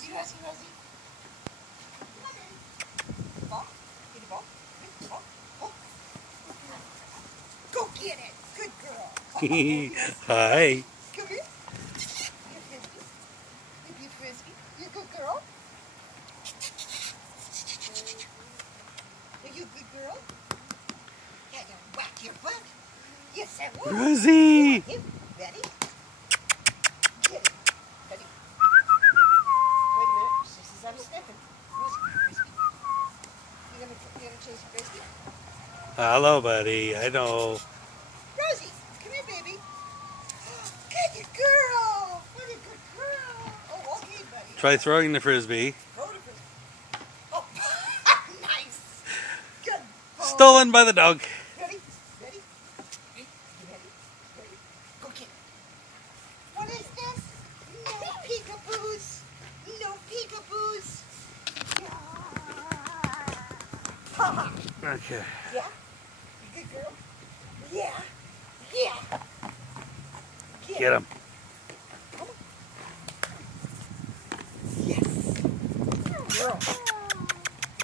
Rosie, Rosie, Rosie. Ball. Get the ball. Get the ball. Oh. Go get it. Good girl. Hi. Come here. Your frisbee. Give you frisbee. You a good girl? Are you a good girl? Yeah, don't whack your butt. Yes, I will. Rosie. Yeah, ready? Get it. Ready? Wait a minute. She says I'm sniffing. Rosie, frisbee. You gonna chase your frisbee? Hello, buddy. I know. Rosie, come here, baby. Good girl. What a good girl. Oh, okay, buddy. Try throwing the frisbee. Throw the frisbee. Oh, nice. Good boy. Stolen by the dog. Ready? Ready? You ready? Ready? Go get it. What is this? No peekaboos. No peekaboos. Ha ha. Okay. Yeah? You good girl? Yeah. Yeah. Get him. Come on. Yes. Good girl.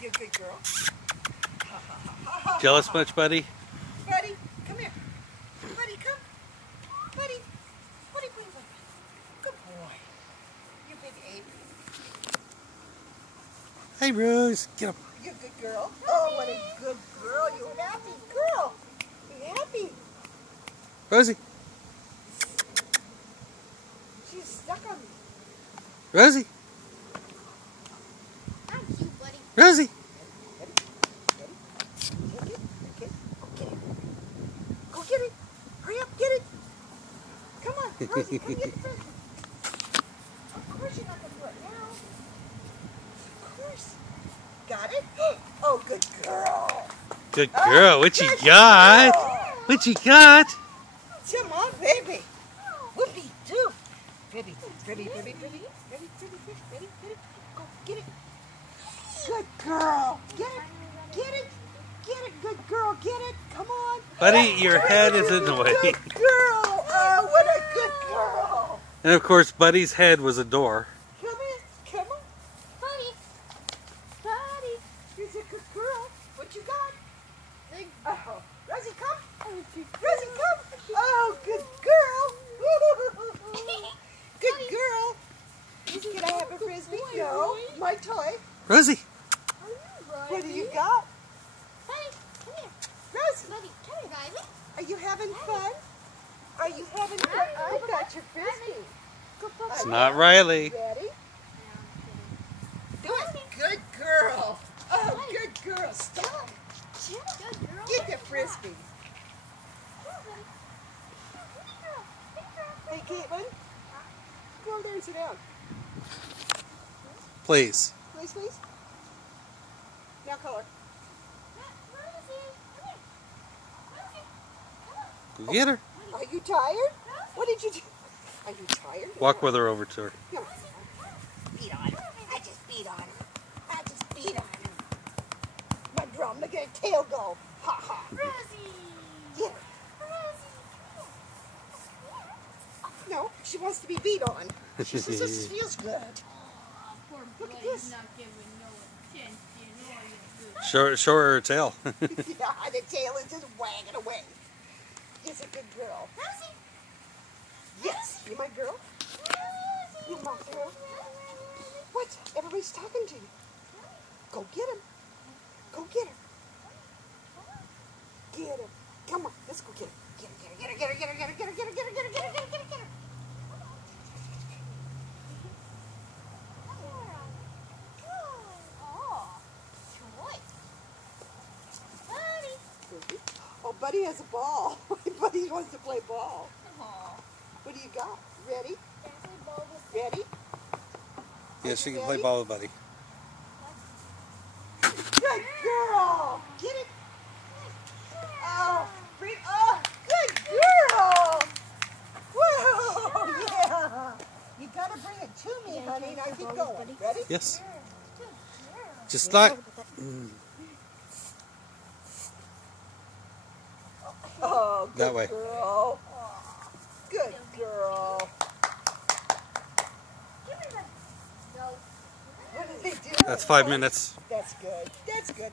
You're a good girl. Ha, ha, ha, ha, ha, Jealous ha. much, buddy? Buddy, come here. Buddy, come. Buddy. Buddy, buddy, buddy. Good boy. You big ape. Hey, Rose. Get him. You're a good girl. Oh, what a good girl. You're a happy girl. You're happy. Rosie. She's stuck on me. Rosie. I'm cute, buddy. Rosie. Ready? Ready? Take it. Okay. Go get it. Go get it. Hurry up. Get it. Come on. Rosie, come get the frisbee. Of course you're not going to do it now. Of course. Got it? Oh, good girl. Good girl. What you got? What you got? Come on, baby. Whoopie doo. Baby, baby, baby, baby, baby, baby, baby, baby, baby. Go get it. Good girl. Get it. Get it. Get it. Good girl. Get it. Come on. Buddy, your head is in the way. Good girl. Oh, what a good girl. And of course, Buddy's head was a door. Come in. Come on. Buddy. Buddy. Here's a good girl. What you got? Big Oh, Rosie, come. Rosie, come. Oh, good girl. Good girl. Can I have a frisbee? No, my toy. Rosie. What do you got? Buddy, come here. Rosie, Buddy, come here, guys. are you having fun? Are you having fun? I got your frisbee. It's not Riley. Ready? Do it. Good girl. Oh, good girl. Stop. Good girl. Get the frisbee. Hey, Caitlin. Go over there and sit down. Please. Please, please. Now color. Go get her. Are you tired? What did you do? Are you tired? Walk with her over to her. Come on. Beat on him. I just beat on him. I just beat on him. My drum, look at her tail go. Ha ha. Rosie. Get her. No, she wants to be beat on. She says this feels good. Poor Look at Buddy's this. not giving no attention. Oh, Show her her tail. Yeah, the tail is just wagging away. She's a good girl. Rosie. Yes, you my girl? You my girl? What? Everybody's talking to you. Go get him. Go get her. Get him. Come on, let's go get her. Get her, get her, get her, get her, get her, get her, get her, get her, get her, get her, get her, get her, get her. Oh, Buddy has a ball. Buddy wants to play ball. What do you got? Ready? Ready? Yeah, she can play ball with Buddy. Good girl. Get it. Oh, oh, good girl. Whoa, yeah. You got to bring it to me, honey. Now keep going. Ready? Yes. Just like... Oh, good That way. girl. Good girl. That's 5 minutes. That's good. That's good.